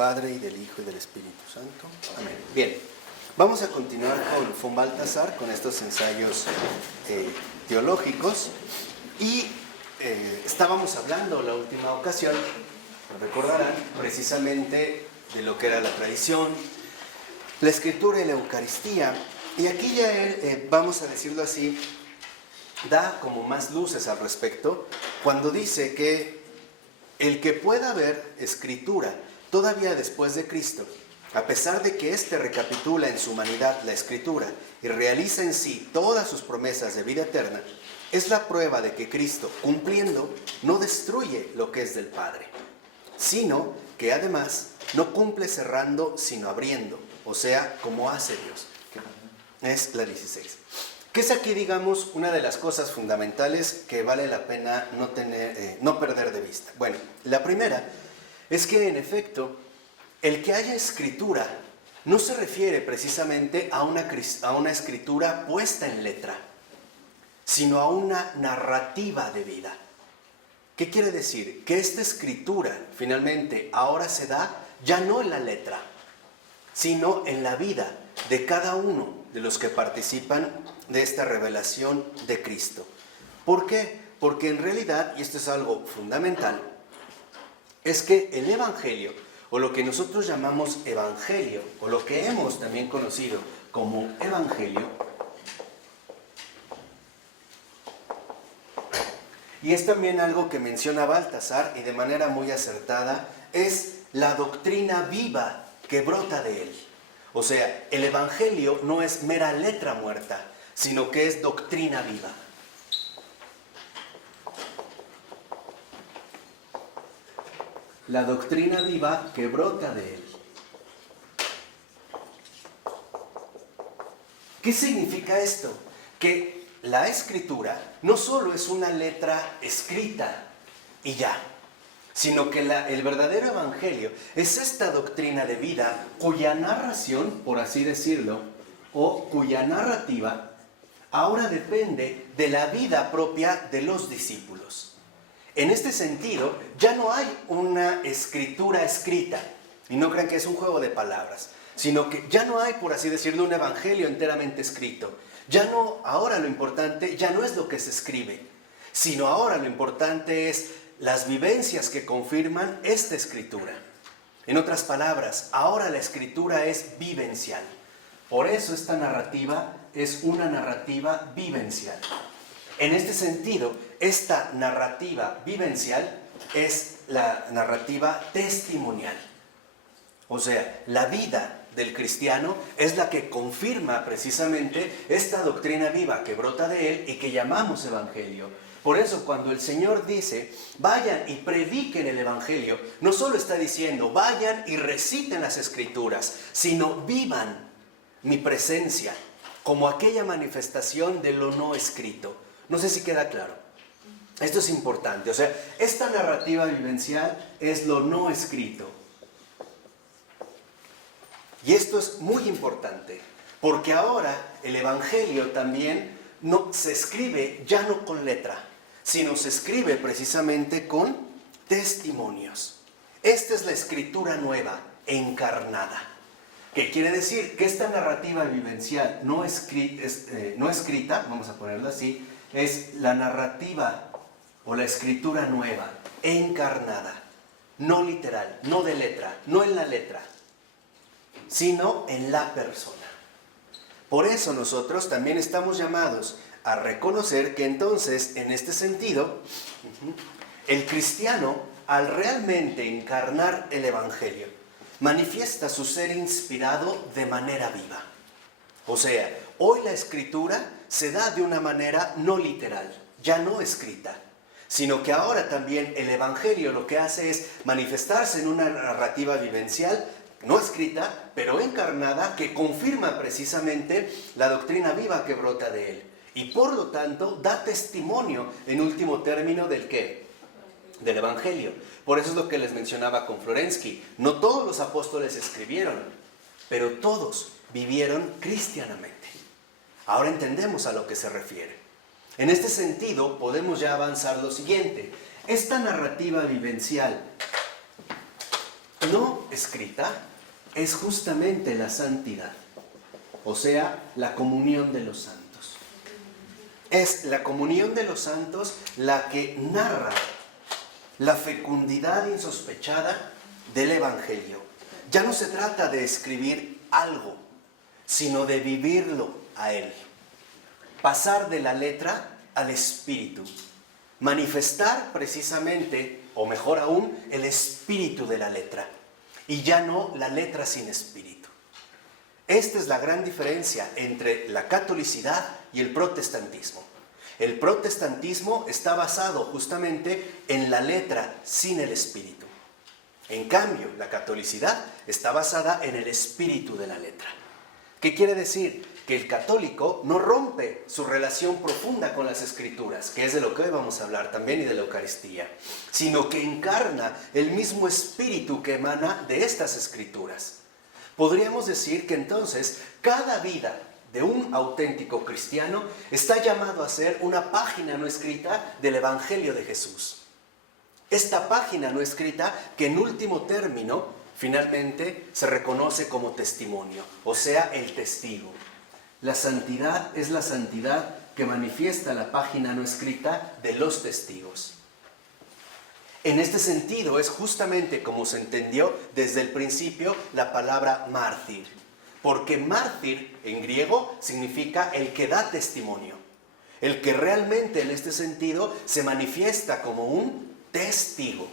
Padre, y del Hijo, y del Espíritu Santo. Amén. Bien, vamos a continuar con von Balthasar, con estos ensayos teológicos. Y estábamos hablando la última ocasión, recordarán, precisamente de lo que era la tradición, la Escritura y la Eucaristía. Y aquí ya él, vamos a decirlo así, da como más luces al respecto cuando dice que el que pueda ver Escritura todavía después de Cristo, a pesar de que éste recapitula en su humanidad la Escritura y realiza en sí todas sus promesas de vida eterna, es la prueba de que Cristo, cumpliendo, no destruye lo que es del Padre, sino que además no cumple cerrando, sino abriendo, o sea, como hace Dios. Es la 16. Que es aquí, digamos, una de las cosas fundamentales que vale la pena no perder de vista. Bueno, la primera es que, en efecto, el que haya Escritura no se refiere precisamente a una escritura puesta en letra, sino a una narrativa de vida. ¿Qué quiere decir? Que esta Escritura, finalmente, ahora se da ya no en la letra, sino en la vida de cada uno de los que participan de esta revelación de Cristo. ¿Por qué? Porque en realidad, y esto es algo fundamental, es que el Evangelio, o lo que nosotros llamamos Evangelio, o lo que hemos también conocido como Evangelio, y es también algo que menciona Balthasar, y de manera muy acertada, es la doctrina viva que brota de él. O sea, el Evangelio no es mera letra muerta, sino que es doctrina viva. La doctrina viva que brota de él. ¿Qué significa esto? Que la Escritura no solo es una letra escrita y ya, sino que el verdadero Evangelio es esta doctrina de vida cuya narración, por así decirlo, o cuya narrativa, ahora depende de la vida propia de los discípulos. En este sentido, ya no hay una escritura escrita, y no crean que es un juego de palabras, sino que ya no hay, por así decirlo, un evangelio enteramente escrito. Ya no, ahora lo importante ya no es lo que se escribe, sino ahora lo importante es las vivencias que confirman esta escritura. En otras palabras, ahora la escritura es vivencial. Por eso esta narrativa es una narrativa vivencial. En este sentido, esta narrativa vivencial es la narrativa testimonial. O sea, la vida del cristiano es la que confirma precisamente esta doctrina viva que brota de él y que llamamos evangelio. Por eso cuando el Señor dice, vayan y prediquen el evangelio, no solo está diciendo, vayan y reciten las escrituras, sino vivan mi presencia como aquella manifestación de lo no escrito. No sé si queda claro. Esto es importante. O sea, esta narrativa vivencial es lo no escrito. Y esto es muy importante, porque ahora el evangelio también no se escribe ya no con letra, sino se escribe precisamente con testimonios. Esta es la escritura nueva, encarnada. ¿Qué quiere decir? Que esta narrativa vivencial no escrita, vamos a ponerlo así, es la narrativa o la escritura nueva, encarnada, no literal, no de letra, no en la letra, sino en la persona. Por eso nosotros también estamos llamados a reconocer que entonces, en este sentido, el cristiano, al realmente encarnar el evangelio, manifiesta su ser inspirado de manera viva. O sea, hoy la escritura se da de una manera no literal, ya no escrita, sino que ahora también el evangelio lo que hace es manifestarse en una narrativa vivencial, no escrita, pero encarnada, que confirma precisamente la doctrina viva que brota de él. Y por lo tanto, da testimonio, en último término, ¿del qué? Del evangelio. Por eso es lo que les mencionaba con Florensky. No todos los apóstoles escribieron, pero todos vivieron cristianamente. Ahora entendemos a lo que se refiere. En este sentido, podemos ya avanzar lo siguiente. Esta narrativa vivencial no escrita es justamente la santidad, o sea, la comunión de los santos. Es la comunión de los santos la que narra la fecundidad insospechada del Evangelio. Ya no se trata de escribir algo, sino de vivirlo a él. Pasar de la letra al espíritu. Manifestar precisamente, o mejor aún, el espíritu de la letra. Y ya no la letra sin espíritu. Esta es la gran diferencia entre la catolicidad y el protestantismo. El protestantismo está basado justamente en la letra sin el espíritu. En cambio, la catolicidad está basada en el espíritu de la letra. ¿Qué quiere decir? Que el católico no rompe su relación profunda con las Escrituras, que es de lo que hoy vamos a hablar también y de la Eucaristía, sino que encarna el mismo espíritu que emana de estas Escrituras. Podríamos decir que entonces cada vida de un auténtico cristiano está llamado a ser una página no escrita del Evangelio de Jesús. Esta página no escrita que en último término finalmente se reconoce como testimonio, o sea, el testigo. La santidad es la santidad que manifiesta la página no escrita de los testigos. En este sentido es justamente como se entendió desde el principio la palabra mártir, porque mártir en griego significa el que da testimonio, el que realmente en este sentido se manifiesta como un testigo.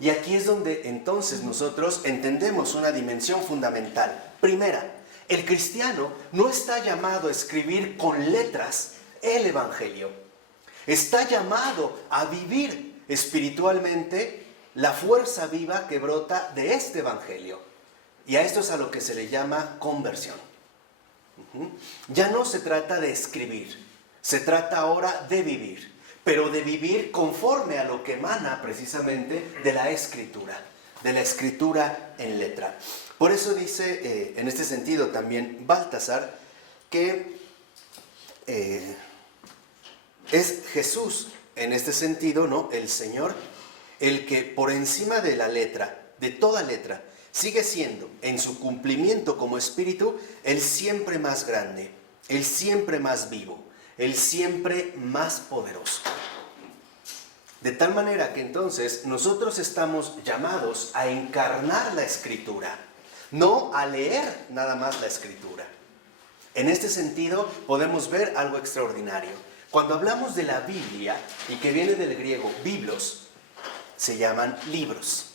Y aquí es donde entonces nosotros entendemos una dimensión fundamental. Primera, el cristiano no está llamado a escribir con letras el Evangelio. Está llamado a vivir espiritualmente la fuerza viva que brota de este Evangelio. Y a esto es a lo que se le llama conversión. Ya no se trata de escribir, se trata ahora de vivir, pero de vivir conforme a lo que emana precisamente de la Escritura en letra. Por eso dice, en este sentido también Baltasar, que es Jesús, en este sentido, ¿no?, el Señor, el que por encima de la letra, de toda letra, sigue siendo, en su cumplimiento como espíritu, el siempre más grande, el siempre más vivo, el siempre más poderoso. De tal manera que entonces nosotros estamos llamados a encarnar la Escritura, no a leer nada más la Escritura. En este sentido podemos ver algo extraordinario. Cuando hablamos de la Biblia, y que viene del griego biblos, se llaman libros.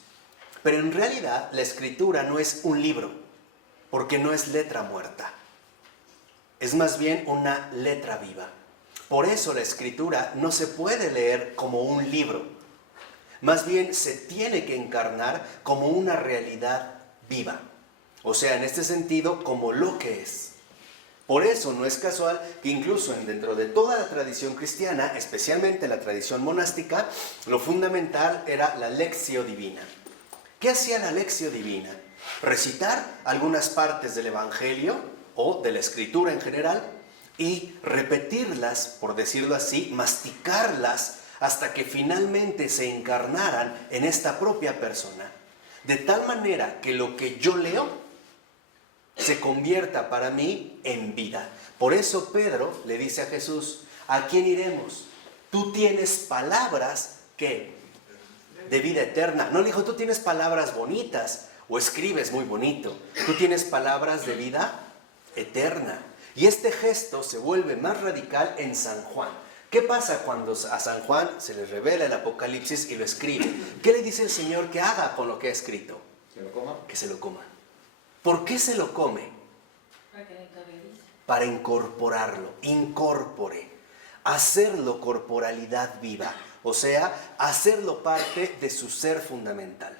Pero en realidad la Escritura no es un libro, porque no es letra muerta. Es más bien una letra viva. Por eso la Escritura no se puede leer como un libro. Más bien se tiene que encarnar como una realidad viva. O sea, en este sentido, como lo que es. Por eso no es casual que incluso dentro de toda la tradición cristiana, especialmente la tradición monástica, lo fundamental era la lectio divina. ¿Qué hacía la lectio divina? Recitar algunas partes del Evangelio o de la Escritura en general y repetirlas, por decirlo así, masticarlas hasta que finalmente se encarnaran en esta propia persona. De tal manera que lo que yo leo se convierta para mí en vida. Por eso Pedro le dice a Jesús, ¿a quién iremos? Tú tienes palabras que de vida eterna. No le dijo, tú tienes palabras bonitas o escribes muy bonito. Tú tienes palabras de vida eterna. Y este gesto se vuelve más radical en San Juan. ¿Qué pasa cuando a San Juan se le revela el Apocalipsis y lo escribe? ¿Qué le dice el Señor que haga con lo que ha escrito? ¿Que lo coma? Que se lo coma. ¿Por qué se lo come? Para incorporarlo, incorpore, hacerlo corporalidad viva, o sea, hacerlo parte de su ser fundamental.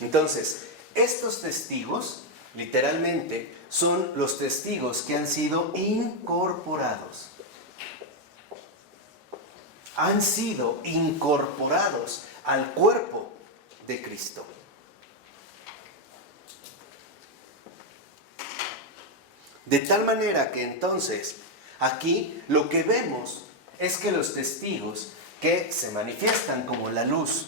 Entonces, estos testigos, literalmente, son los testigos que han sido incorporados. Han sido incorporados al cuerpo de Cristo. De tal manera que entonces aquí lo que vemos es que los testigos que se manifiestan como la luz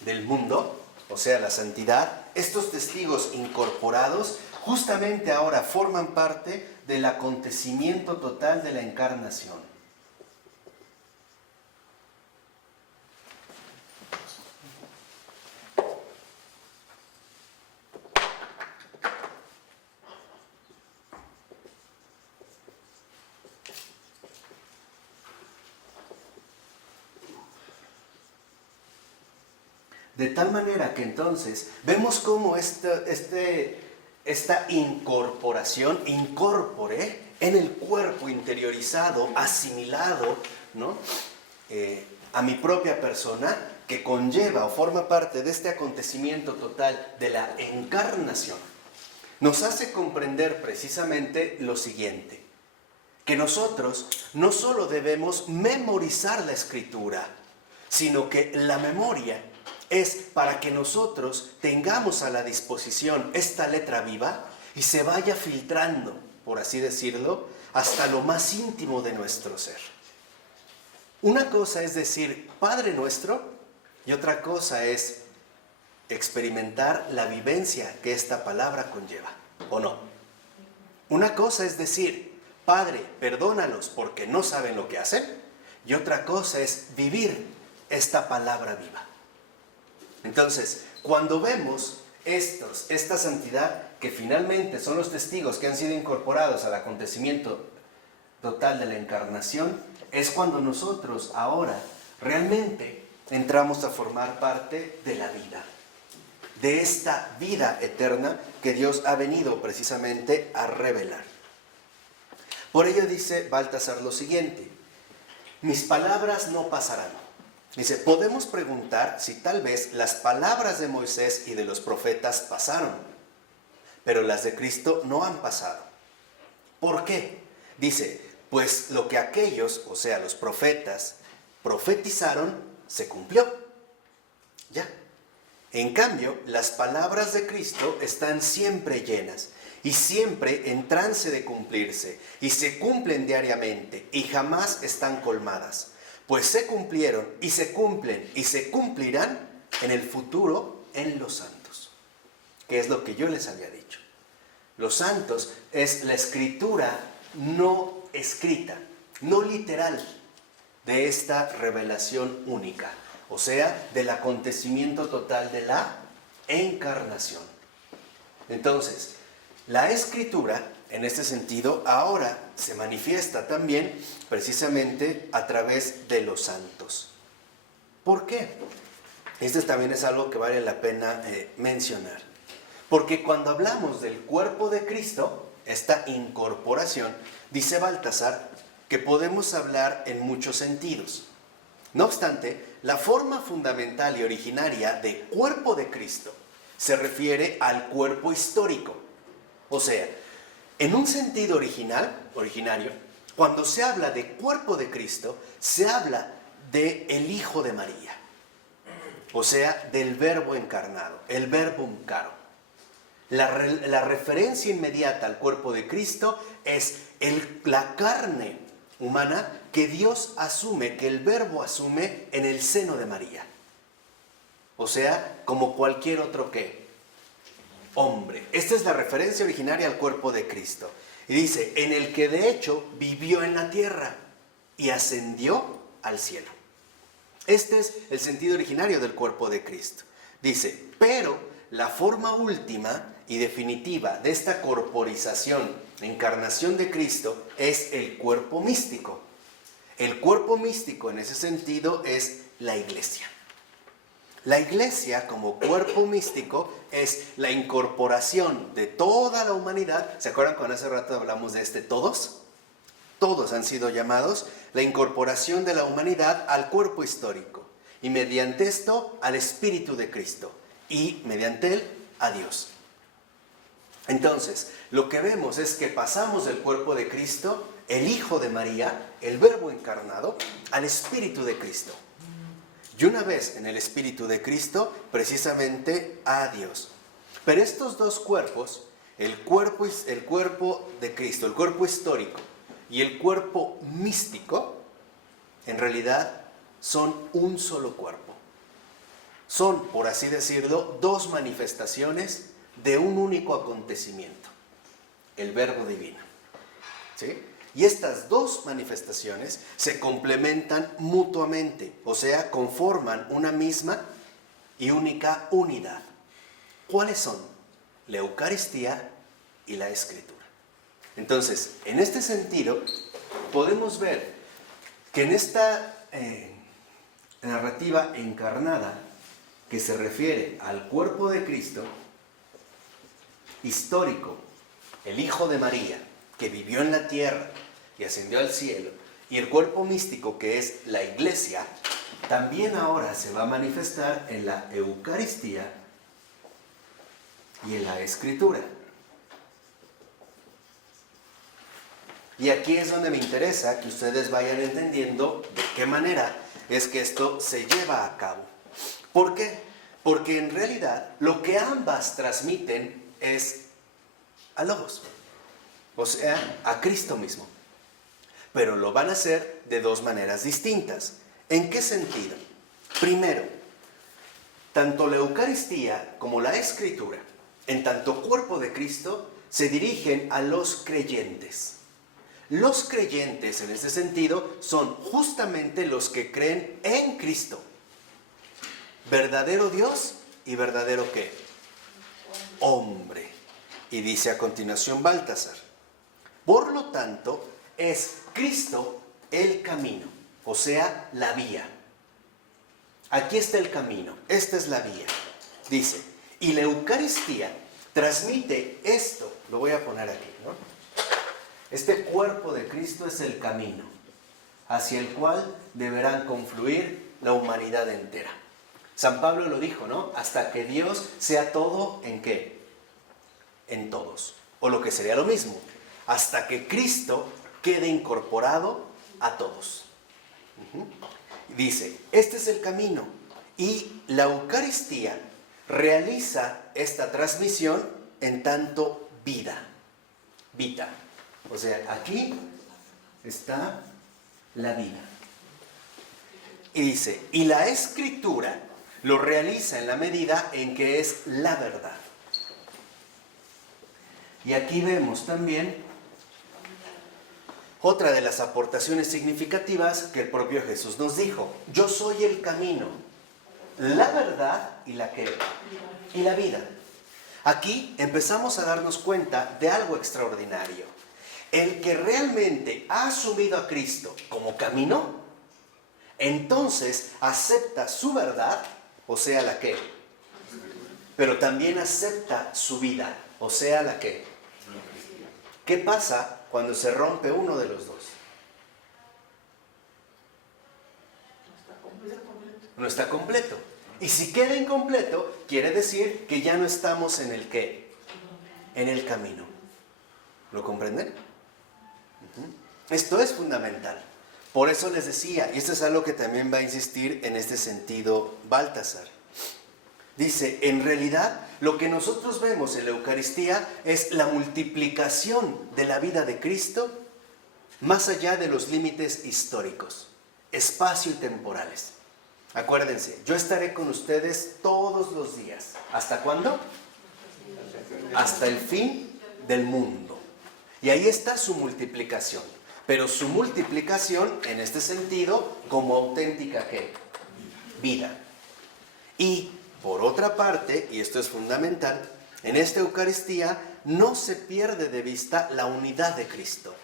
del mundo o sea, la santidad, estos testigos incorporados justamente ahora forman parte del acontecimiento total de la encarnación. De tal manera que entonces vemos cómo esta incorporación, incorpore en el cuerpo interiorizado, asimilado, ¿no? A mi propia persona, que conlleva o forma parte de este acontecimiento total de la encarnación, nos hace comprender precisamente lo siguiente, que nosotros no solo debemos memorizar la Escritura, sino que la memoria es para que nosotros tengamos a la disposición esta letra viva y se vaya filtrando, por así decirlo, hasta lo más íntimo de nuestro ser. Una cosa es decir Padre Nuestro y otra cosa es experimentar la vivencia que esta palabra conlleva, ¿o no? Una cosa es decir Padre, perdónalos porque no saben lo que hacen, y otra cosa es vivir esta palabra viva. Entonces, cuando vemos esta santidad, que finalmente son los testigos que han sido incorporados al acontecimiento total de la encarnación, es cuando nosotros ahora realmente entramos a formar parte de la vida, de esta vida eterna que Dios ha venido precisamente a revelar. Por ello dice Baltasar lo siguiente: mis palabras no pasarán. Dice, podemos preguntar si tal vez las palabras de Moisés y de los profetas pasaron, pero las de Cristo no han pasado. ¿Por qué? Dice, pues lo que aquellos, o sea, los profetas, profetizaron, se cumplió. Ya. En cambio, las palabras de Cristo están siempre llenas y siempre en trance de cumplirse, y se cumplen diariamente y jamás están colmadas. Pues se cumplieron y se cumplen y se cumplirán en el futuro en los santos. Que es lo que yo les había dicho. Los santos es la escritura no escrita, no literal, de esta revelación única. O sea, del acontecimiento total de la encarnación. Entonces, la escritura, en este sentido, ahora se manifiesta también precisamente a través de los santos. ¿Por qué? Esto también es algo que vale la pena mencionar. Porque cuando hablamos del cuerpo de Cristo, esta incorporación, dice Baltasar, que podemos hablar en muchos sentidos. No obstante, la forma fundamental y originaria de cuerpo de Cristo se refiere al cuerpo histórico. O sea, en un sentido originario, cuando se habla de cuerpo de Cristo, se habla de el Hijo de María. O sea, del Verbo encarnado, el Verbum caro. La referencia inmediata al cuerpo de Cristo es la carne humana que Dios asume, que el Verbo asume en el seno de María. O sea, como cualquier otro hombre. Esta es la referencia originaria al cuerpo de Cristo. Y dice, en el que de hecho vivió en la tierra y ascendió al cielo. Este es el sentido originario del cuerpo de Cristo. Dice, pero la forma última y definitiva de esta corporización, encarnación de Cristo, es el cuerpo místico. El cuerpo místico en ese sentido es la iglesia. La iglesia como cuerpo místico es la incorporación de toda la humanidad. ¿Se acuerdan cuando hace rato hablamos de todos? Todos han sido llamados, la incorporación de la humanidad al cuerpo histórico. Y mediante esto al Espíritu de Cristo. Y mediante él a Dios. Entonces, lo que vemos es que pasamos del cuerpo de Cristo, el Hijo de María, el Verbo encarnado, al Espíritu de Cristo. Y una vez en el Espíritu de Cristo, precisamente a Dios. Pero estos dos cuerpos, el cuerpo de Cristo, el cuerpo histórico y el cuerpo místico, en realidad son un solo cuerpo. Son, por así decirlo, dos manifestaciones de un único acontecimiento, el Verbo divino. ¿Sí? Y estas dos manifestaciones se complementan mutuamente, o sea, conforman una misma y única unidad. ¿Cuáles son? La Eucaristía y la Escritura. Entonces, en este sentido, podemos ver que en esta narrativa encarnada, que se refiere al cuerpo de Cristo, histórico, el Hijo de María, que vivió en la tierra y ascendió al cielo, y el cuerpo místico, que es la Iglesia, también ahora se va a manifestar en la Eucaristía y en la Escritura. Y aquí es donde me interesa que ustedes vayan entendiendo de qué manera es que esto se lleva a cabo. ¿Por qué? Porque en realidad lo que ambas transmiten es a Logos, o sea, a Cristo mismo. Pero lo van a hacer de dos maneras distintas. ¿En qué sentido? Primero, tanto la Eucaristía como la Escritura, en tanto cuerpo de Cristo, se dirigen a los creyentes. Los creyentes, en este sentido, son justamente los que creen en Cristo. Verdadero Dios y verdadero ¿qué? Hombre. Y dice a continuación Baltasar: por lo tanto, es Cristo el camino, o sea, la vía. Aquí está el camino, esta es la vía. Dice, y la Eucaristía transmite esto, lo voy a poner aquí, ¿no? Este cuerpo de Cristo es el camino hacia el cual deberán confluir la humanidad entera. San Pablo lo dijo, ¿no? Hasta que Dios sea todo, ¿en qué? En todos. O lo que sería lo mismo, hasta que Cristo quede incorporado a todos. Dice, este es el camino. Y la Eucaristía realiza esta transmisión en tanto vida. Vita. O sea, aquí está la vida. Y dice, y la Escritura lo realiza en la medida en que es la verdad. Y aquí vemos también otra de las aportaciones significativas que el propio Jesús nos dijo. Yo soy el camino, la verdad y la ¿qué? Y la vida. Aquí empezamos a darnos cuenta de algo extraordinario. El que realmente ha asumido a Cristo como camino, entonces acepta su verdad, o sea, la ¿qué? Pero también acepta su vida, o sea, la ¿qué? ¿Qué pasa cuando se rompe uno de los dos? No está completo. Y si queda incompleto, quiere decir que ya no estamos en el ¿qué? En el camino. ¿Lo comprenden? Esto es fundamental. Por eso les decía, y esto es algo que también va a insistir en este sentido Baltasar. Dice, en realidad, lo que nosotros vemos en la Eucaristía es la multiplicación de la vida de Cristo más allá de los límites históricos, espacio y temporales. Acuérdense, yo estaré con ustedes todos los días. ¿Hasta cuándo? Hasta el fin del mundo. Y ahí está su multiplicación. Pero su multiplicación, en este sentido, como auténtica ¿qué? Vida. Y, por otra parte, y esto es fundamental, en esta Eucaristía no se pierde de vista la unidad de Cristo.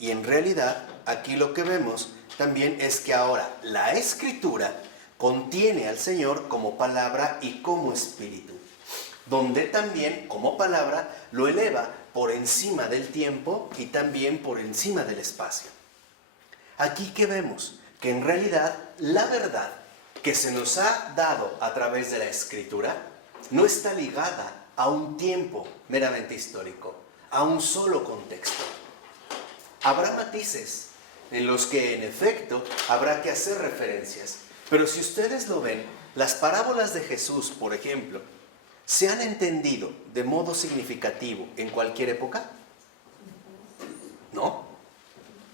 Y en realidad, aquí lo que vemos también es que ahora la Escritura contiene al Señor como palabra y como espíritu, donde también como palabra lo eleva por encima del tiempo y también por encima del espacio. Aquí que vemos que en realidad la verdad que se nos ha dado a través de la Escritura no está ligada a un tiempo meramente histórico, a un solo contexto. Habrá matices en los que en efecto habrá que hacer referencias, pero si ustedes lo ven, las parábolas de Jesús, por ejemplo, ¿se han entendido de modo significativo en cualquier época? ¿No?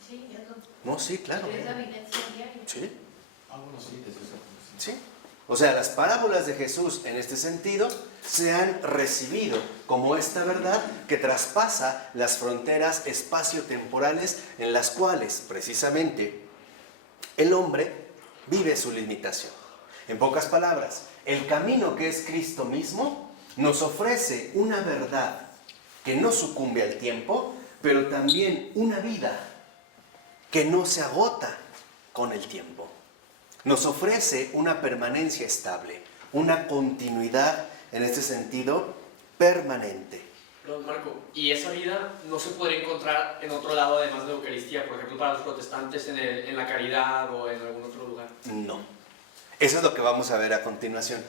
Sí, No, sí, claro. es la vivencia diaria. Sí. Bueno, sí, desde esa ¿Sí? O sea, las parábolas de Jesús en este sentido se han recibido como esta verdad que traspasa las fronteras espacio-temporales en las cuales precisamente el hombre vive su limitación. En pocas palabras, el camino que es Cristo mismo nos ofrece una verdad que no sucumbe al tiempo, pero también una vida que no se agota con el tiempo. Nos ofrece una permanencia estable, una continuidad en este sentido permanente. Pero Marco, ¿y esa vida no se podría encontrar en otro lado además de la Eucaristía? Por ejemplo, para los protestantes en la caridad o en algún otro lugar. No. Eso es lo que vamos a ver a continuación.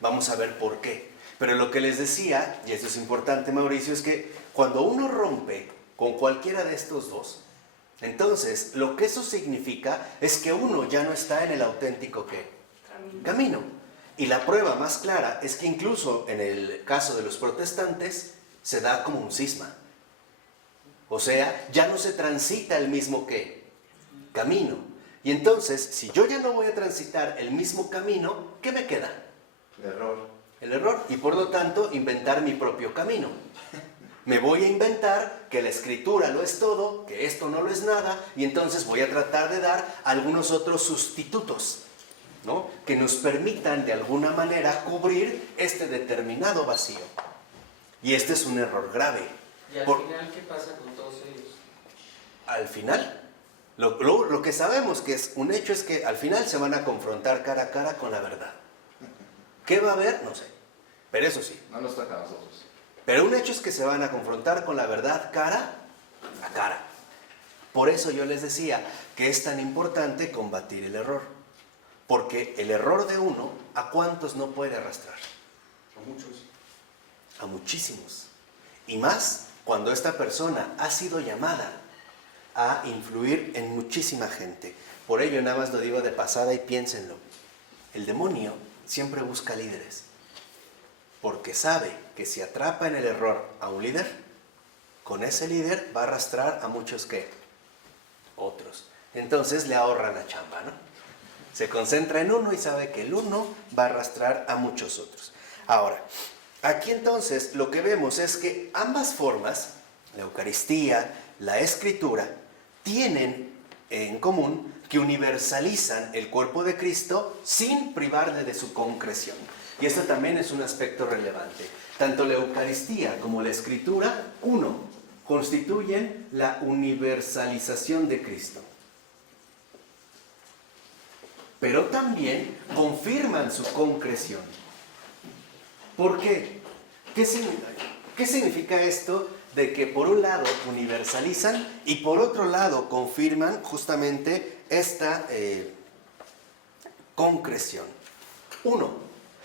Vamos a ver por qué. Pero lo que les decía, y esto es importante, Mauricio, es que cuando uno rompe con cualquiera de estos dos, entonces lo que eso significa es que uno ya no está en el auténtico ¿qué? Camino. Y la prueba más clara es que incluso en el caso de los protestantes se da como un cisma. O sea, ya no se transita el mismo ¿qué? Camino. Y entonces, si yo ya no voy a transitar el mismo camino, ¿qué me queda? El error. El error. Y por lo tanto, inventar mi propio camino. Me voy a inventar que la escritura lo es todo, que esto no lo es nada, y entonces voy a tratar de dar algunos otros sustitutos, ¿no? Que nos permitan de alguna manera cubrir este determinado vacío. Y este es un error grave. ¿Y al final qué pasa con todos ellos? Al final, lo que sabemos que es un hecho es que al final se van a confrontar cara a cara con la verdad. ¿Qué va a haber? No sé. Pero eso sí. No nos toca a nosotros. Pero un hecho es que se van a confrontar con la verdad cara a cara. Por eso yo les decía que es tan importante combatir el error. Porque el error de uno, ¿a cuántos no puede arrastrar? A muchos. A muchísimos. Y más cuando esta persona ha sido llamada a influir en muchísima gente. Por ello, nada más lo digo de pasada y piénsenlo. El demonio siempre busca líderes. Porque sabe que si atrapa en el error a un líder, con ese líder va a arrastrar a muchos ¿qué? Otros. Entonces le ahorra la chamba, ¿no? Se concentra en uno y sabe que el uno va a arrastrar a muchos otros. Ahora, aquí entonces lo que vemos es que ambas formas, la Eucaristía, la Escritura, tienen en común que universalizan el cuerpo de Cristo sin privarle de su concreción. Y esto también es un aspecto relevante. Tanto la Eucaristía como la Escritura, uno, constituyen la universalización de Cristo. Pero también confirman su concreción. ¿Por qué? ¿Qué significa esto de que por un lado universalizan y por otro lado confirman justamente esta concreción? Uno,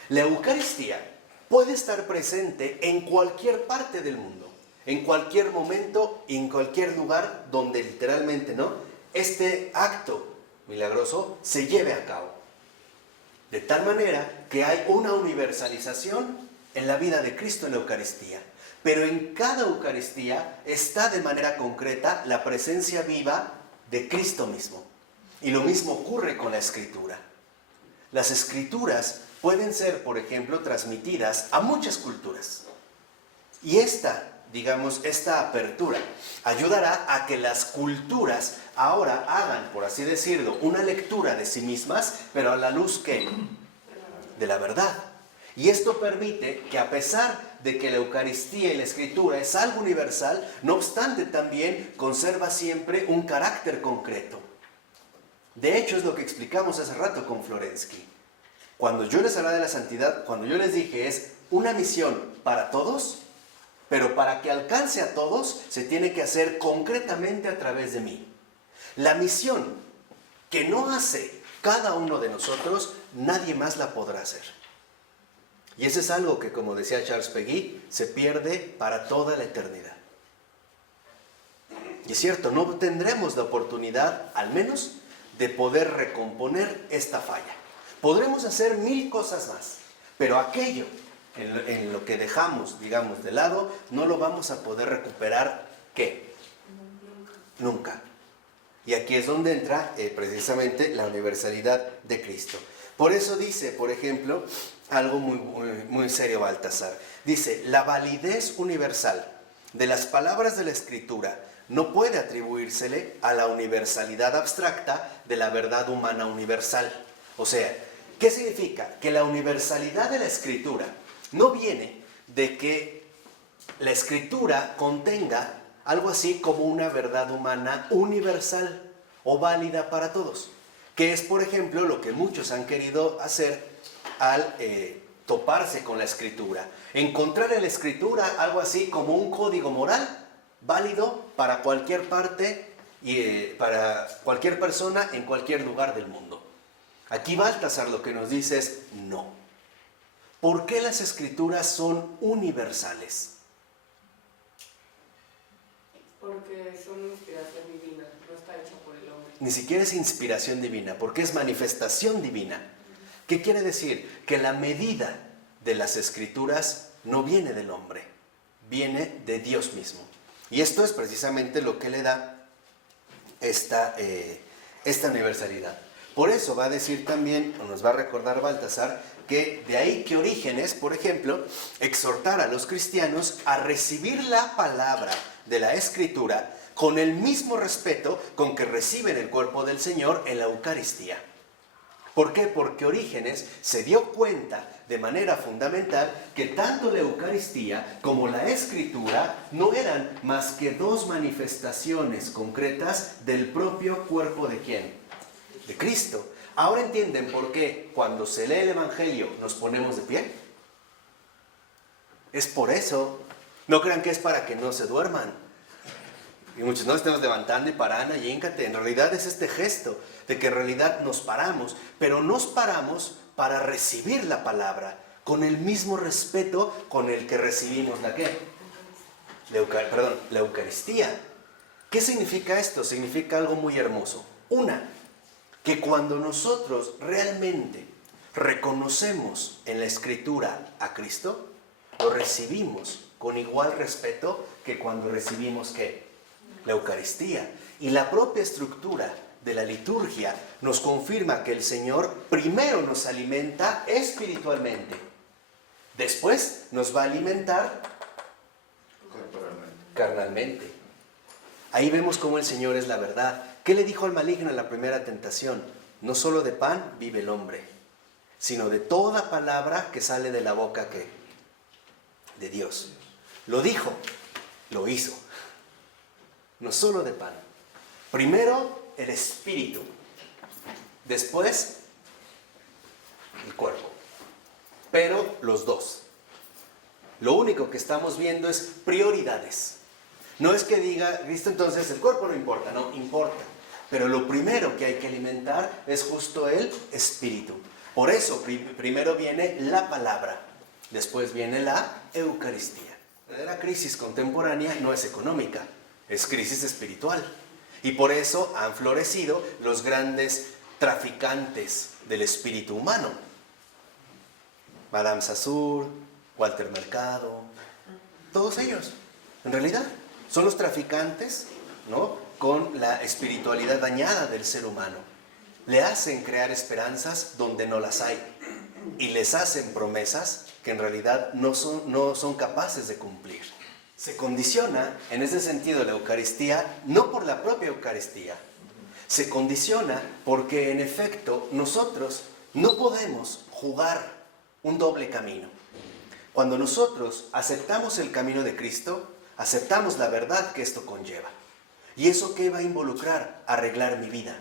la Eucaristía puede estar presente en cualquier parte del mundo, en cualquier momento y en cualquier lugar donde literalmente, ¿no?, este acto milagroso se lleve a cabo. De tal manera que hay una universalización en la vida de Cristo en la Eucaristía. Pero en cada Eucaristía está de manera concreta la presencia viva de Cristo mismo. Y lo mismo ocurre con la Escritura. Las Escrituras pueden ser, por ejemplo, transmitidas a muchas culturas. Y esta apertura ayudará a que las culturas ahora hagan, por así decirlo, una lectura de sí mismas, pero a la luz ¿qué? De la verdad. Y esto permite que a pesar de que la Eucaristía y la Escritura es algo universal, no obstante también conserva siempre un carácter concreto. De hecho, es lo que explicamos hace rato con Florensky. Cuando yo les hablaba de la santidad, cuando yo les dije es una misión para todos, pero para que alcance a todos se tiene que hacer concretamente a través de mí. La misión que no hace cada uno de nosotros, nadie más la podrá hacer. Y eso es algo que, como decía Charles Péguy, se pierde para toda la eternidad. Y es cierto, no tendremos la oportunidad, al menos, de poder recomponer esta falla. Podremos hacer 1000 cosas más, pero aquello en lo que dejamos, digamos, de lado, no lo vamos a poder recuperar, ¿qué? Nunca. Y aquí es donde entra precisamente la universalidad de Cristo. Por eso dice, por ejemplo, algo muy serio Baltasar. Dice, la validez universal de las palabras de la Escritura no puede atribuírsele a la universalidad abstracta de la verdad humana universal. O sea, ¿qué significa? Que la universalidad de la Escritura no viene de que la Escritura contenga algo así como una verdad humana universal o válida para todos, que es, por ejemplo, lo que muchos han querido hacer al toparse con la Escritura. Encontrar en la Escritura algo así como un código moral válido para cualquier parte y para cualquier persona en cualquier lugar del mundo. Aquí Baltasar lo que nos dice es no. ¿Por qué las Escrituras son universales? Porque son inspiración divina, no está hecha por el hombre. Ni siquiera es inspiración divina, porque es manifestación divina. ¿Qué quiere decir? Que la medida de las Escrituras no viene del hombre, viene de Dios mismo. Y esto es precisamente lo que le da esta universalidad. Por eso va a decir también, o nos va a recordar Baltasar, que de ahí que Orígenes, por ejemplo, exhortara a los cristianos a recibir la palabra de la Escritura con el mismo respeto con que reciben el cuerpo del Señor en la Eucaristía. ¿Por qué? Porque Orígenes se dio cuenta de manera fundamental que tanto la Eucaristía como la Escritura no eran más que dos manifestaciones concretas del propio cuerpo de ¿quién? De Cristo. Ahora entienden por qué cuando se lee el Evangelio nos ponemos de pie. Es por eso. No crean que es para que no se duerman. Y muchos no estemos levantando y parando y híncate. En realidad es este gesto de que en realidad nos paramos, pero nos paramos para recibir la palabra con el mismo respeto con el que recibimos la ¿qué? La Eucaristía. ¿Qué significa esto? Significa algo muy hermoso. Una, que cuando nosotros realmente reconocemos en la Escritura a Cristo, lo recibimos con igual respeto que cuando recibimos ¿qué? La Eucaristía. Y la propia estructura de la liturgia nos confirma que el Señor primero nos alimenta espiritualmente, después nos va a alimentar carnalmente. Ahí vemos cómo el Señor es la verdad. ¿Qué le dijo al maligno en la primera tentación? No solo de pan vive el hombre, sino de toda palabra que sale de la boca ¿qué? De Dios. Lo dijo, lo hizo. No solo de pan. Primero el espíritu, después el cuerpo. Pero los dos. Lo único que estamos viendo es prioridades. No es que diga, Cristo, entonces el cuerpo no importa, no importa. Pero lo primero que hay que alimentar es justo el espíritu. Por eso primero viene la palabra, después viene la Eucaristía. La verdadera crisis contemporánea no es económica, es crisis espiritual. Y por eso han florecido los grandes traficantes del espíritu humano. Madame Saussure, Walter Mercado, todos ellos, en realidad, son los traficantes, ¿no?, con la espiritualidad dañada del ser humano. Le hacen crear esperanzas donde no las hay y les hacen promesas que en realidad no son capaces de cumplir. Se condiciona, en ese sentido, la Eucaristía, no por la propia Eucaristía. Se condiciona porque, en efecto, nosotros no podemos jugar un doble camino. Cuando nosotros aceptamos el camino de Cristo, aceptamos la verdad que esto conlleva. ¿Y eso qué va a involucrar? Arreglar mi vida.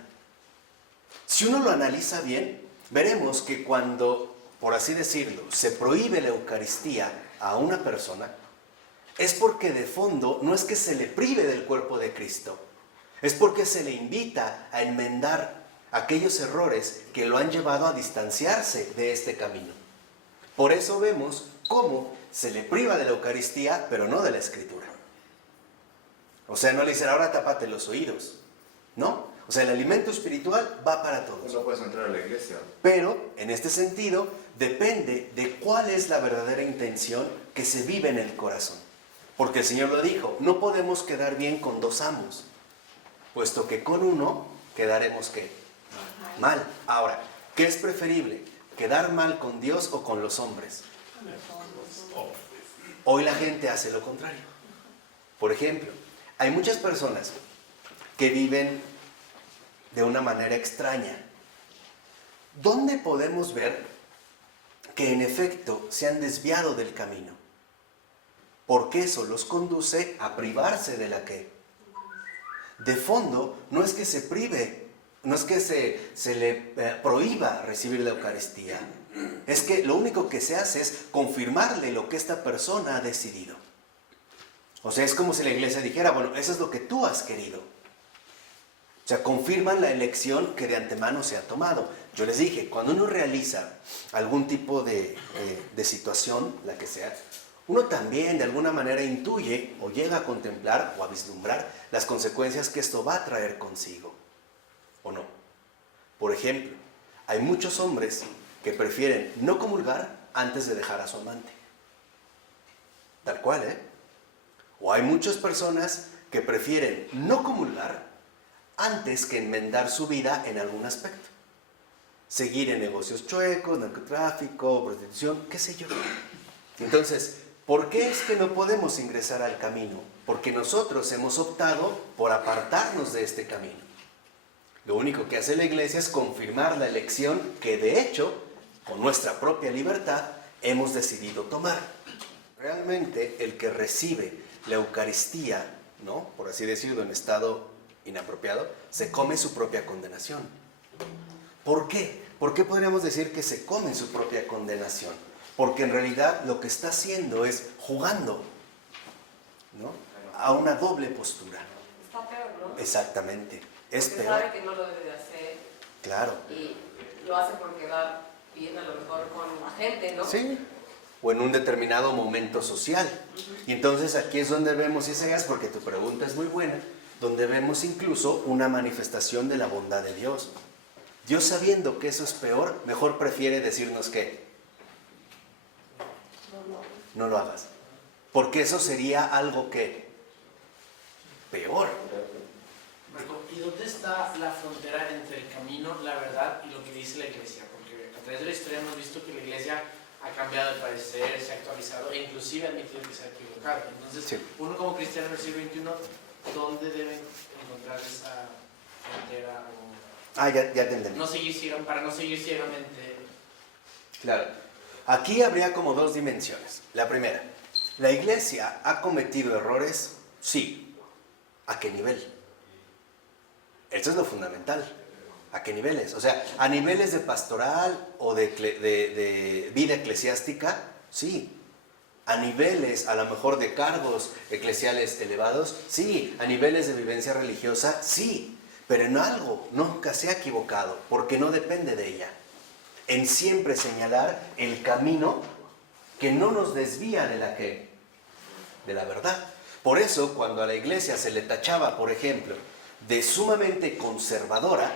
Si uno lo analiza bien, veremos que cuando, por así decirlo, se prohíbe la Eucaristía a una persona, es porque de fondo no es que se le prive del cuerpo de Cristo, es porque se le invita a enmendar aquellos errores que lo han llevado a distanciarse de este camino. Por eso vemos cómo se le priva de la Eucaristía, pero no de la Escritura. O sea, no le dicen, ahora tápate los oídos, ¿no? O sea, el alimento espiritual va para todos. No puedes entrar a la iglesia. Pero, en este sentido, depende de cuál es la verdadera intención que se vive en el corazón. Porque el Señor lo dijo, no podemos quedar bien con dos amos, puesto que con uno quedaremos ¿qué? Mal. Ahora, ¿Qué es preferible? ¿Quedar mal con Dios o con los hombres? Hoy la gente hace lo contrario. Por ejemplo, hay muchas personas que viven de una manera extraña. ¿Dónde podemos ver que en efecto se han desviado del camino? Porque eso los conduce a privarse de la que. De fondo, no es que se prive, no es que se le prohíba recibir la Eucaristía. Es que lo único que se hace es confirmarle lo que esta persona ha decidido. O sea, es como si la iglesia dijera, bueno, eso es lo que tú has querido. O sea, confirman la elección que de antemano se ha tomado. Yo les dije, cuando uno realiza algún tipo de situación, la que sea, uno también de alguna manera intuye o llega a contemplar o a vislumbrar las consecuencias que esto va a traer consigo. ¿O no? Por ejemplo, hay muchos hombres que prefieren no comulgar antes de dejar a su amante. Tal cual, ¿eh? O hay muchas personas que prefieren no comulgar antes que enmendar su vida en algún aspecto. Seguir en negocios chuecos, narcotráfico, prostitución, qué sé yo. Entonces, ¿por qué es que no podemos ingresar al camino? Porque nosotros hemos optado por apartarnos de este camino. Lo único que hace la iglesia es confirmar la elección que de hecho, con nuestra propia libertad, hemos decidido tomar. Realmente el que recibe la Eucaristía, ¿no?, por así decirlo, en estado inapropiado, se come su propia condenación. ¿Por qué? ¿Por qué podríamos decir que se come su propia condenación? Porque en realidad lo que está haciendo es jugando, ¿no?, a una doble postura. Está peor, ¿no? Exactamente. Es porque peor. sabe que no lo debe de hacer. Claro. Y lo hace por quedar bien a lo mejor con la gente, ¿no? Sí. O en un determinado momento social. Y entonces aquí es donde vemos, Isaías, porque tu pregunta es muy buena, donde vemos incluso una manifestación de la bondad de Dios. Dios, sabiendo que eso es peor, mejor prefiere decirnos que no lo hagas. Porque eso sería algo que peor. ¿Y dónde está la frontera entre el camino, la verdad y lo que dice la iglesia? Porque a través de la historia hemos visto que la iglesia ha cambiado de parecer, se ha actualizado e inclusive ha admitido que se ha equivocado. Entonces, Sí. uno como cristiano en el siglo XXI, ¿dónde debe encontrar esa frontera? Ya te entendí. Para no seguir ciegamente. Claro. Aquí habría como dos dimensiones. La primera, ¿la iglesia ha cometido errores? Sí. ¿A qué nivel? Eso es lo fundamental. ¿A qué niveles? O sea, ¿a niveles de pastoral o de vida eclesiástica? Sí. ¿A niveles, a lo mejor, de cargos eclesiales elevados? Sí. ¿A niveles de vivencia religiosa? Sí. Pero en algo nunca se ha equivocado, porque no depende de ella. En siempre señalar el camino que no nos desvía de la que, de la verdad. Por eso, cuando a la iglesia se le tachaba, por ejemplo, de sumamente conservadora,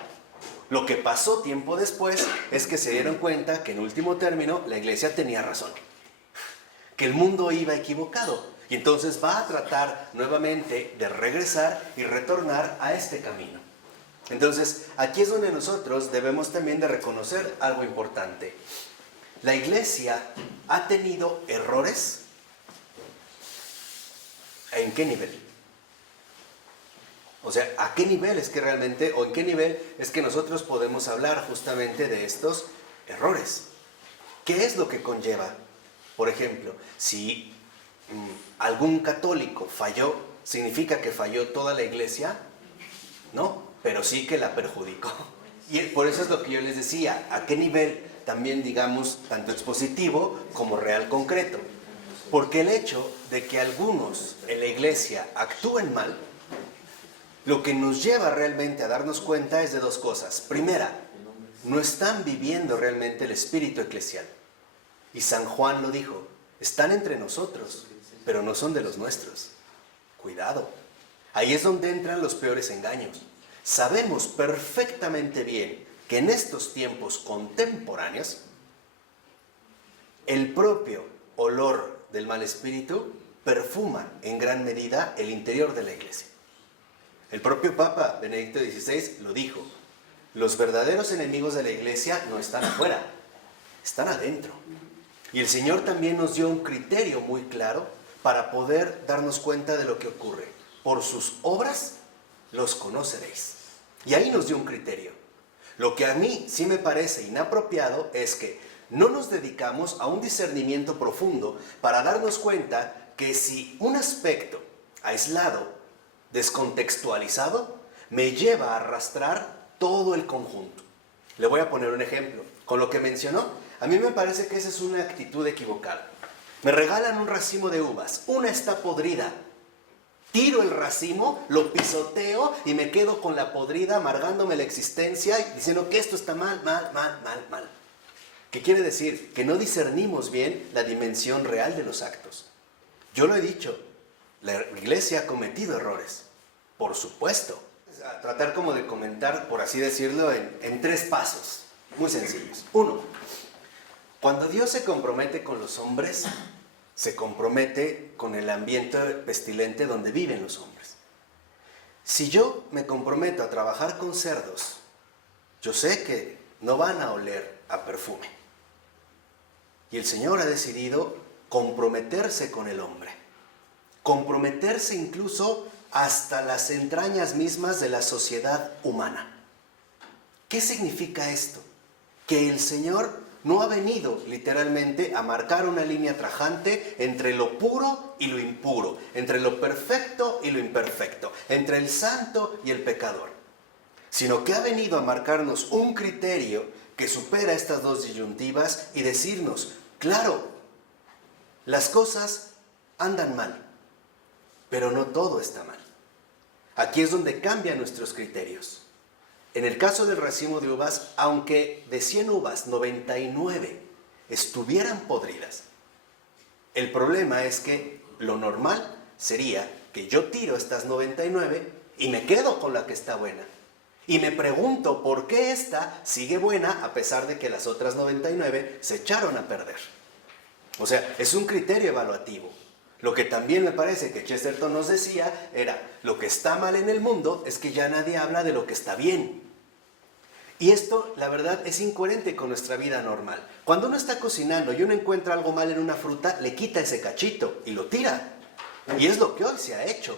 lo que pasó tiempo después es que se dieron cuenta que en último término la iglesia tenía razón, que el mundo iba equivocado, y entonces va a tratar nuevamente de regresar y retornar a este camino. Entonces, aquí es donde nosotros debemos también de reconocer algo importante. La iglesia ha tenido errores. ¿En qué nivel? O sea, ¿a qué nivel es que realmente, o en qué nivel es que nosotros podemos hablar justamente de estos errores? ¿Qué es lo que conlleva? Por ejemplo, si algún católico falló, ¿significa que falló toda la iglesia? No, pero sí que la perjudicó. Y por eso es lo que yo les decía, ¿a qué nivel también, digamos, tanto expositivo como real concreto? Porque el hecho de que algunos en la iglesia actúen mal, lo que nos lleva realmente a darnos cuenta es de dos cosas. Primera, no están viviendo realmente el espíritu eclesial. Y San Juan lo dijo, están entre nosotros, pero no son de los nuestros. Cuidado. Ahí es donde entran los peores engaños. Sabemos perfectamente bien que en estos tiempos contemporáneos, el propio olor del mal espíritu perfuma en gran medida el interior de la iglesia. El propio Papa Benedicto XVI lo dijo. Los verdaderos enemigos de la iglesia no están afuera, están adentro. Y el Señor también nos dio un criterio muy claro para poder darnos cuenta de lo que ocurre. Por sus obras los conoceréis. Y ahí nos dio un criterio. Lo que a mí sí me parece inapropiado es que no nos dedicamos a un discernimiento profundo para darnos cuenta que si un aspecto aislado, descontextualizado, me lleva a arrastrar todo el conjunto. Le voy a poner un ejemplo. Con lo que mencionó, a mí me parece que esa es una actitud equivocada. Me regalan un racimo de uvas, una está podrida. Tiro el racimo, lo pisoteo y me quedo con la podrida, amargándome la existencia y diciendo que esto está mal. ¿Qué quiere decir? Que no discernimos bien la dimensión real de los actos. Yo lo he dicho, la iglesia ha cometido errores, por supuesto. A tratar como de comentar, por así decirlo, en 3 pasos, muy sencillos. 1, cuando Dios se compromete con los hombres, se compromete con el ambiente pestilente donde viven los hombres. Si yo me comprometo a trabajar con cerdos, yo sé que no van a oler a perfume. Y el Señor ha decidido comprometerse con el hombre. Comprometerse incluso hasta las entrañas mismas de la sociedad humana. ¿Qué significa esto? Que el Señor no ha venido literalmente a marcar una línea tajante entre lo puro y lo impuro, entre lo perfecto y lo imperfecto, entre el santo y el pecador, sino que ha venido a marcarnos un criterio que supera estas 2 disyuntivas y decirnos, claro, las cosas andan mal, pero no todo está mal. Aquí es donde cambian nuestros criterios. En el caso del racimo de uvas, aunque de 100 uvas, 99 estuvieran podridas, el problema es que lo normal sería que yo tiro estas 99 y me quedo con la que está buena. Y me pregunto por qué esta sigue buena a pesar de que las otras 99 se echaron a perder. O sea, es un criterio evaluativo. Lo que también me parece que Chesterton nos decía era, lo que está mal en el mundo es que ya nadie habla de lo que está bien. Y esto, la verdad, es incoherente con nuestra vida normal. Cuando uno está cocinando y uno encuentra algo mal en una fruta, le quita ese cachito y lo tira. Y es lo que hoy se ha hecho.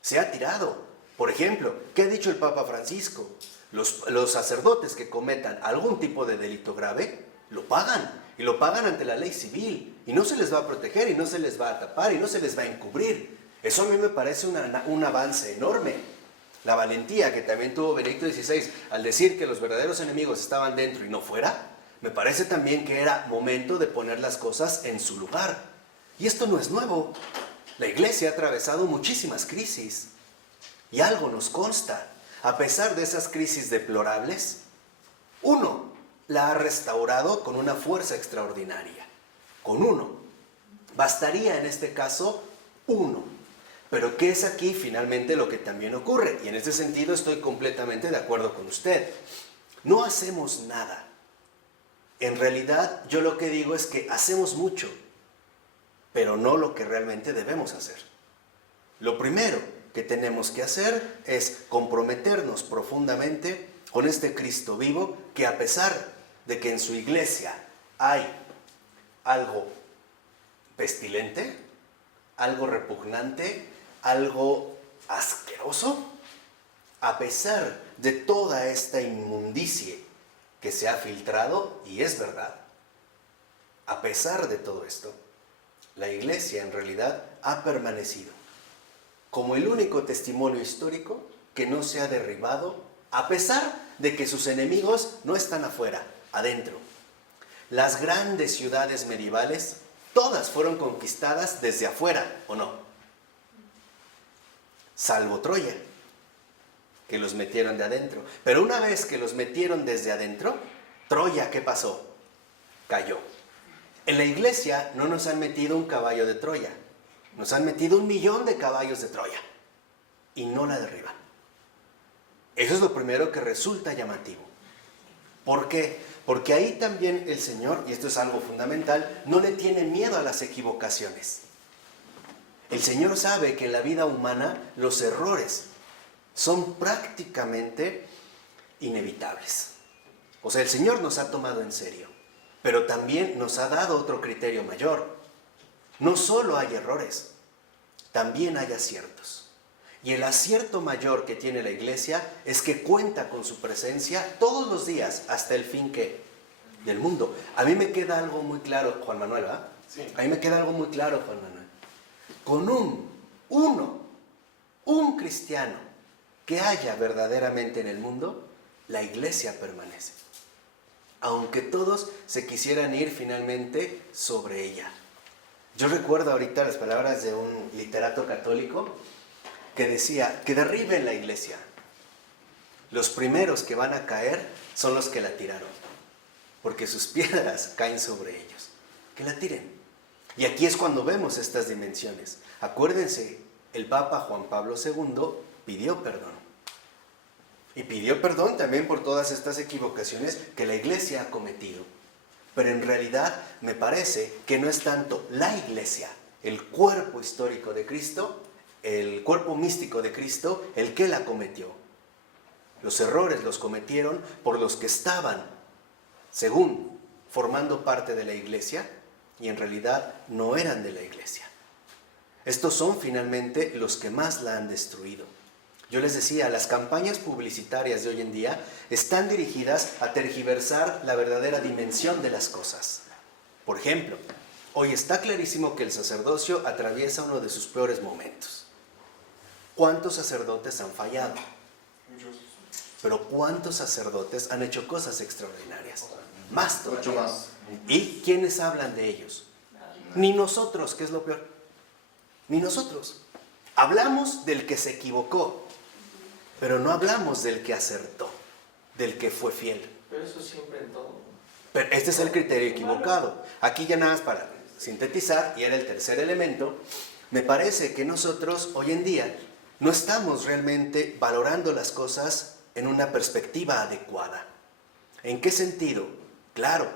Se ha tirado. Por ejemplo, ¿qué ha dicho el Papa Francisco? Los sacerdotes que cometan algún tipo de delito grave, lo pagan. Y lo pagan ante la ley civil. Y no se les va a proteger, y no se les va a tapar, y no se les va a encubrir. Eso a mí me parece un avance enorme. La valentía que también tuvo Benedicto XVI al decir que los verdaderos enemigos estaban dentro y no fuera, me parece también que era momento de poner las cosas en su lugar. Y esto no es nuevo. La iglesia ha atravesado muchísimas crisis. Y algo nos consta. A pesar de esas crisis deplorables, uno la ha restaurado con una fuerza extraordinaria. Con uno. Bastaría en este caso uno. Pero ¿qué es aquí finalmente lo que también ocurre? Y en este sentido estoy completamente de acuerdo con usted. No hacemos nada. En realidad yo lo que digo es que hacemos mucho, pero no lo que realmente debemos hacer. Lo primero que tenemos que hacer es comprometernos profundamente con este Cristo vivo que a pesar de que en su iglesia hay algo pestilente, algo repugnante, algo asqueroso, a pesar de toda esta inmundicie que se ha filtrado, y es verdad, a pesar de todo esto, la iglesia en realidad ha permanecido como el único testimonio histórico que no se ha derribado, a pesar de que sus enemigos no están afuera, adentro. Las grandes ciudades medievales, todas fueron conquistadas desde afuera, ¿o no? Salvo Troya, que los metieron de adentro. Pero una vez que los metieron desde adentro, Troya, ¿qué pasó? Cayó. En la iglesia no nos han metido un caballo de Troya, nos han metido 1.000.000 de caballos de Troya y no la derriban. Eso es lo primero que resulta llamativo. ¿Por qué? Porque ahí también el Señor, y esto es algo fundamental, no le tiene miedo a las equivocaciones. El Señor sabe que en la vida humana los errores son prácticamente inevitables. O sea, el Señor nos ha tomado en serio, pero también nos ha dado otro criterio mayor. No solo hay errores, también hay aciertos. Y el acierto mayor que tiene la iglesia es que cuenta con su presencia todos los días hasta el fin del mundo. A mí me queda algo muy claro, Juan Manuel, ¿verdad? Sí. A mí me queda algo muy claro, Juan Manuel. Con un cristiano que haya verdaderamente en el mundo, la iglesia permanece. Aunque todos se quisieran ir finalmente sobre ella. Yo recuerdo ahorita las palabras de un literato católico que decía que derriben la iglesia. Los primeros que van a caer son los que la tiraron, porque sus piedras caen sobre ellos. Que la tiren. Y aquí es cuando vemos estas dimensiones. Acuérdense, el Papa Juan Pablo II pidió perdón. Y pidió perdón también por todas estas equivocaciones que la iglesia ha cometido. Pero en realidad me parece que no es tanto la iglesia, el cuerpo histórico de Cristo, el cuerpo místico de Cristo, el que la cometió. Los errores los cometieron por los que estaban, según, formando parte de la iglesia, y en realidad no eran de la iglesia. Estos son finalmente los que más la han destruido. Yo les decía, las campañas publicitarias de hoy en día están dirigidas a tergiversar la verdadera dimensión de las cosas. Por ejemplo, hoy está clarísimo que el sacerdocio atraviesa uno de sus peores momentos. ¿Cuántos sacerdotes han fallado? Muchos. Pero ¿cuántos sacerdotes han hecho cosas extraordinarias? Más todavía. Mucho más. ¿Y quiénes hablan de ellos? Ni nosotros, que es lo peor. Ni nosotros. Hablamos del que se equivocó, pero no hablamos del que acertó, del que fue fiel. Pero eso siempre en todo. Pero este es el criterio equivocado. Aquí ya nada más para sintetizar, y era el tercer elemento, me parece que nosotros hoy en día no estamos realmente valorando las cosas en una perspectiva adecuada. ¿En qué sentido? Claro,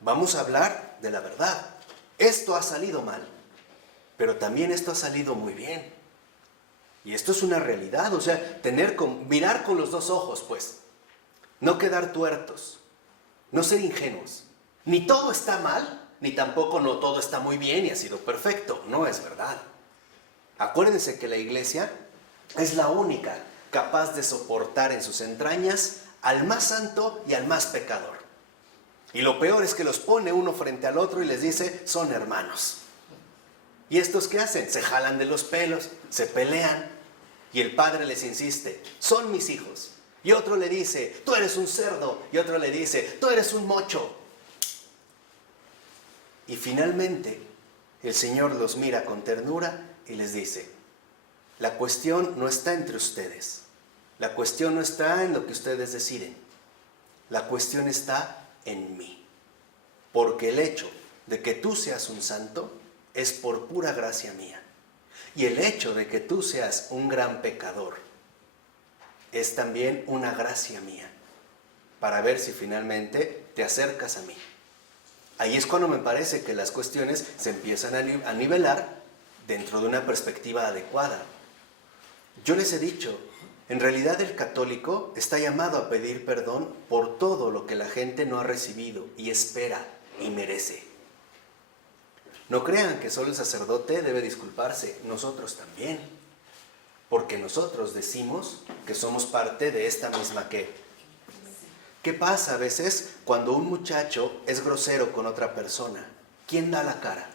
vamos a hablar de la verdad. Esto ha salido mal, pero también esto ha salido muy bien. Y esto es una realidad, o sea, mirar con los dos ojos, pues. No quedar tuertos, no ser ingenuos. Ni todo está mal, ni tampoco no todo está muy bien y ha sido perfecto. No es verdad. Acuérdense que la iglesia es la única capaz de soportar en sus entrañas al más santo y al más pecador. Y lo peor es que los pone uno frente al otro y les dice, son hermanos. ¿Y estos qué hacen? Se jalan de los pelos, se pelean. Y el padre les insiste, son mis hijos. Y otro le dice, tú eres un cerdo. Y otro le dice, tú eres un mocho. Y finalmente, el Señor los mira con ternura y les dice, la cuestión no está entre ustedes. La cuestión no está en lo que ustedes deciden. La cuestión está en mí. Porque el hecho de que tú seas un santo es por pura gracia mía. Y el hecho de que tú seas un gran pecador es también una gracia mía, para ver si finalmente te acercas a mí. Ahí es cuando me parece que las cuestiones se empiezan a nivelar dentro de una perspectiva adecuada. Yo les he dicho, en realidad el católico está llamado a pedir perdón por todo lo que la gente no ha recibido y espera y merece. No crean que solo el sacerdote debe disculparse, nosotros también. Porque nosotros decimos que somos parte de esta misma ¿qué? ¿Qué pasa a veces cuando un muchacho es grosero con otra persona? ¿Quién da la cara?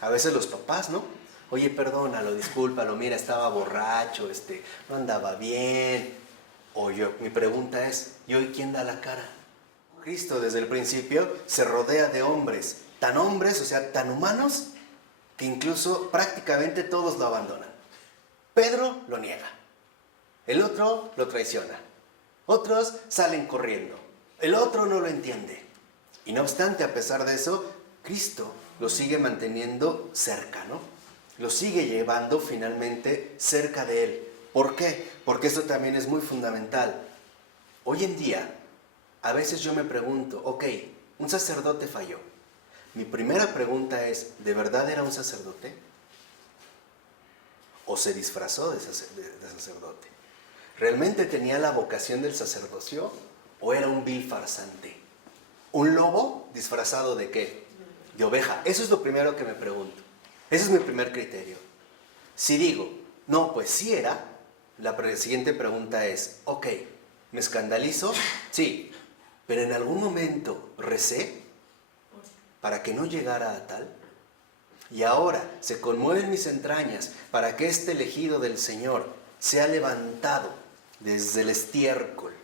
A veces los papás, ¿no? Oye, perdónalo, discúlpalo, mira, estaba borracho, no andaba bien. O mi pregunta es, ¿y hoy quién da la cara? Cristo desde el principio se rodea de hombres, o sea, tan humanos, que incluso prácticamente todos lo abandonan. Pedro lo niega, el otro lo traiciona, otros salen corriendo, el otro no lo entiende. Y no obstante, a pesar de eso, Cristo lo sigue manteniendo cerca, ¿no? Lo sigue llevando finalmente cerca de él. ¿Por qué? Porque esto también es muy fundamental. Hoy en día, a veces yo me pregunto, ok, un sacerdote falló. Mi primera pregunta es, ¿de verdad era un sacerdote? ¿O se disfrazó de sacerdote? ¿realmente tenía la vocación del sacerdocio o era un vil farsante? ¿Un lobo disfrazado de qué? De oveja. Eso es lo primero que me pregunto. Ese es mi primer criterio. Si digo, no, pues sí era, la siguiente pregunta es, ok, ¿me escandalizo? Sí, pero en algún momento recé para que no llegara a tal. Y ahora se conmueven mis entrañas para que este elegido del Señor sea levantado desde el estiércol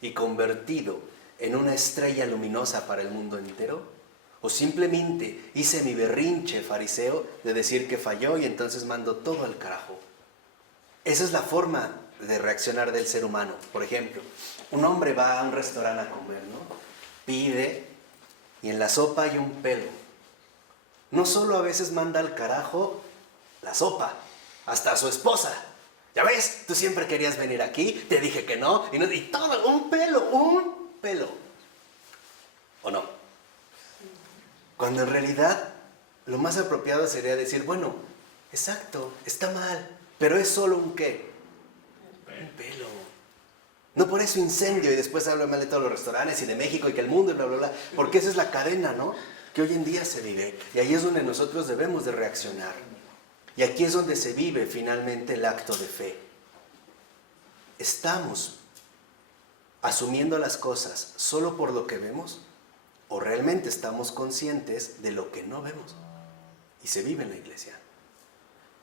y convertido en una estrella luminosa para el mundo entero. ¿O simplemente hice mi berrinche fariseo de decir que falló y entonces mando todo al carajo? Esa es la forma de reaccionar del ser humano. Por ejemplo, un hombre va a un restaurante a comer, ¿no? Pide y en la sopa hay un pelo. No solo a veces manda al carajo la sopa, hasta a su esposa. ¿Ya ves? Tú siempre querías venir aquí, te dije que no, y todo, un pelo. ¿O no? Cuando en realidad lo más apropiado sería decir, bueno, exacto, está mal, pero es solo un ¿qué? Un pelo. No por eso incendio y después hablo mal de todos los restaurantes y de México y que el mundo y bla, bla, bla, porque esa es la cadena, ¿no? Que hoy en día se vive. Y ahí es donde nosotros debemos de reaccionar. Y aquí es donde se vive finalmente el acto de fe. ¿Estamos asumiendo las cosas solo por lo que vemos? ¿O realmente estamos conscientes de lo que no vemos? Y se vive en la iglesia.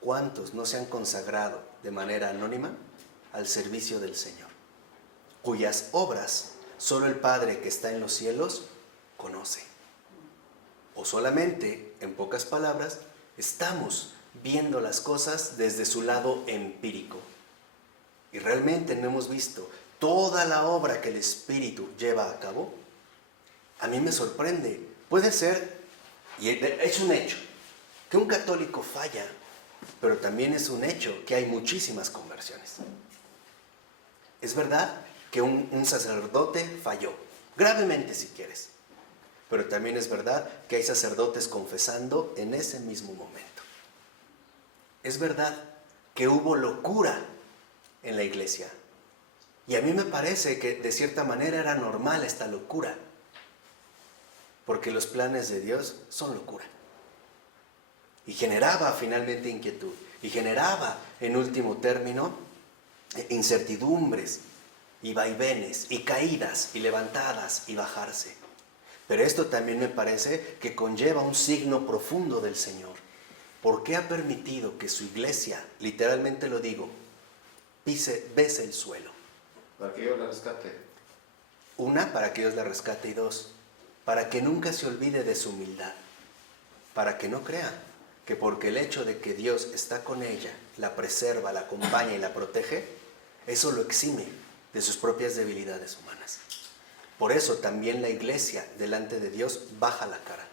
¿Cuántos no se han consagrado de manera anónima al servicio del Señor? Cuyas obras solo el Padre que está en los cielos conoce. O solamente, en pocas palabras, estamos viendo las cosas desde su lado empírico. Y realmente no hemos visto toda la obra que el Espíritu lleva a cabo. A mí me sorprende. Puede ser, y es un hecho, que un católico falla, pero también es un hecho que hay muchísimas conversiones. Es verdad que un sacerdote falló, gravemente si quieres, pero también es verdad que hay sacerdotes confesando en ese mismo momento. Es verdad que hubo locura en la iglesia, y a mí me parece que de cierta manera era normal esta locura, porque los planes de Dios son locura. Y generaba finalmente inquietud, y generaba en último término incertidumbres, y vaivenes, y caídas, y levantadas, y bajarse. Pero esto también me parece que conlleva un signo profundo del Señor. ¿Por qué ha permitido que su iglesia, literalmente lo digo, bese el suelo? Para que yo la rescate. Una, para que Dios la rescate, y dos, para que nunca se olvide de su humildad. Para que no crea que porque el hecho de que Dios está con ella, la preserva, la acompaña y la protege, eso lo exime de sus propias debilidades humanas. Por eso también la iglesia delante de Dios baja la cara.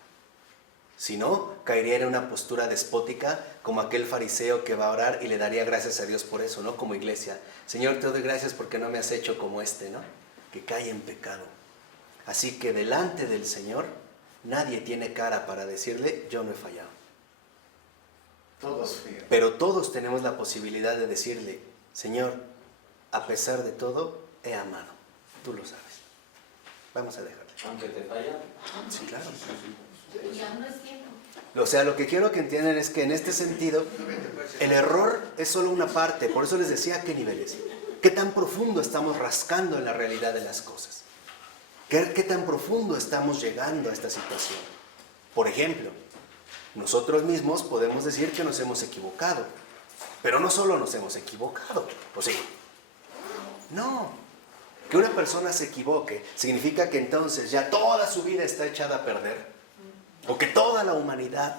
Si no, caería en una postura despótica como aquel fariseo que va a orar y le daría gracias a Dios por eso, ¿no? Como iglesia. Señor, te doy gracias porque no me has hecho como este, ¿no? Que cae en pecado. Así que delante del Señor nadie tiene cara para decirle, yo no he fallado. Todos fían. Pero todos tenemos la posibilidad de decirle, Señor, a pesar de todo, he amado. Tú lo sabes. Vamos a dejarle. Aunque te falla. Sí, claro. Ya no es tiempo. O sea, lo que quiero que entiendan es que en este sentido, el error es solo una parte. Por eso les decía a qué niveles. ¿Qué tan profundo estamos rascando en la realidad de las cosas? ¿Qué tan profundo estamos llegando a esta situación? Por ejemplo, nosotros mismos podemos decir que nos hemos equivocado. Pero no solo nos hemos equivocado, ¿o sí? No. Que una persona se equivoque significa que entonces ya toda su vida está echada a perder. O que toda la humanidad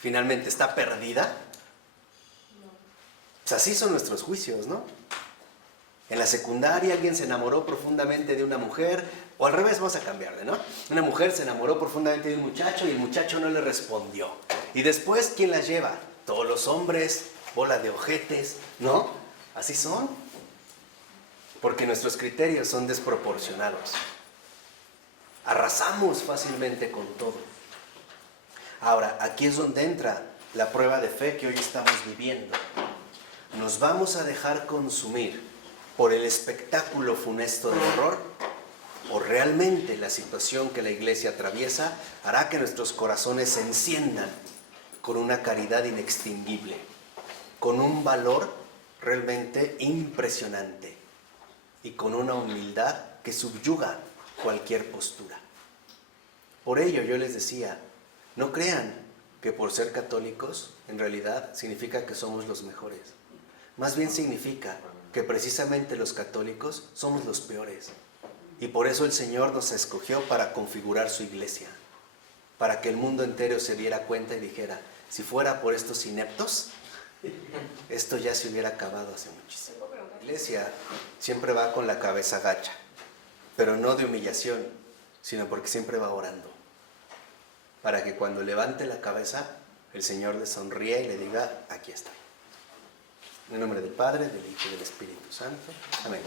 finalmente está perdida. Pues así son nuestros juicios, ¿no? En la secundaria alguien se enamoró profundamente de una mujer, o al revés, vamos a cambiarle, ¿no? Una mujer se enamoró profundamente de un muchacho y el muchacho no le respondió. Y después, ¿quién las lleva? Todos los hombres, bola de ojetes, ¿no? Así son. Porque nuestros criterios son desproporcionados. Arrasamos fácilmente con todo. Ahora, aquí es donde entra la prueba de fe que hoy estamos viviendo. Nos vamos a dejar consumir por el espectáculo funesto del horror, o realmente la situación que la Iglesia atraviesa hará que nuestros corazones se enciendan con una caridad inextinguible, con un valor realmente impresionante y con una humildad que subyuga cualquier postura. Por ello yo les decía, no crean que por ser católicos en realidad significa que somos los mejores. Más bien significa que precisamente los católicos somos los peores. Y por eso el Señor nos escogió para configurar su iglesia, para que el mundo entero se diera cuenta y dijera, si fuera por estos ineptos, esto ya se hubiera acabado hace muchísimo. La iglesia siempre va con la cabeza gacha, pero no de humillación, sino porque siempre va orando, para que cuando levante la cabeza, el Señor le sonríe y le diga, aquí estoy. En el nombre del Padre, del Hijo y del Espíritu Santo. Amén.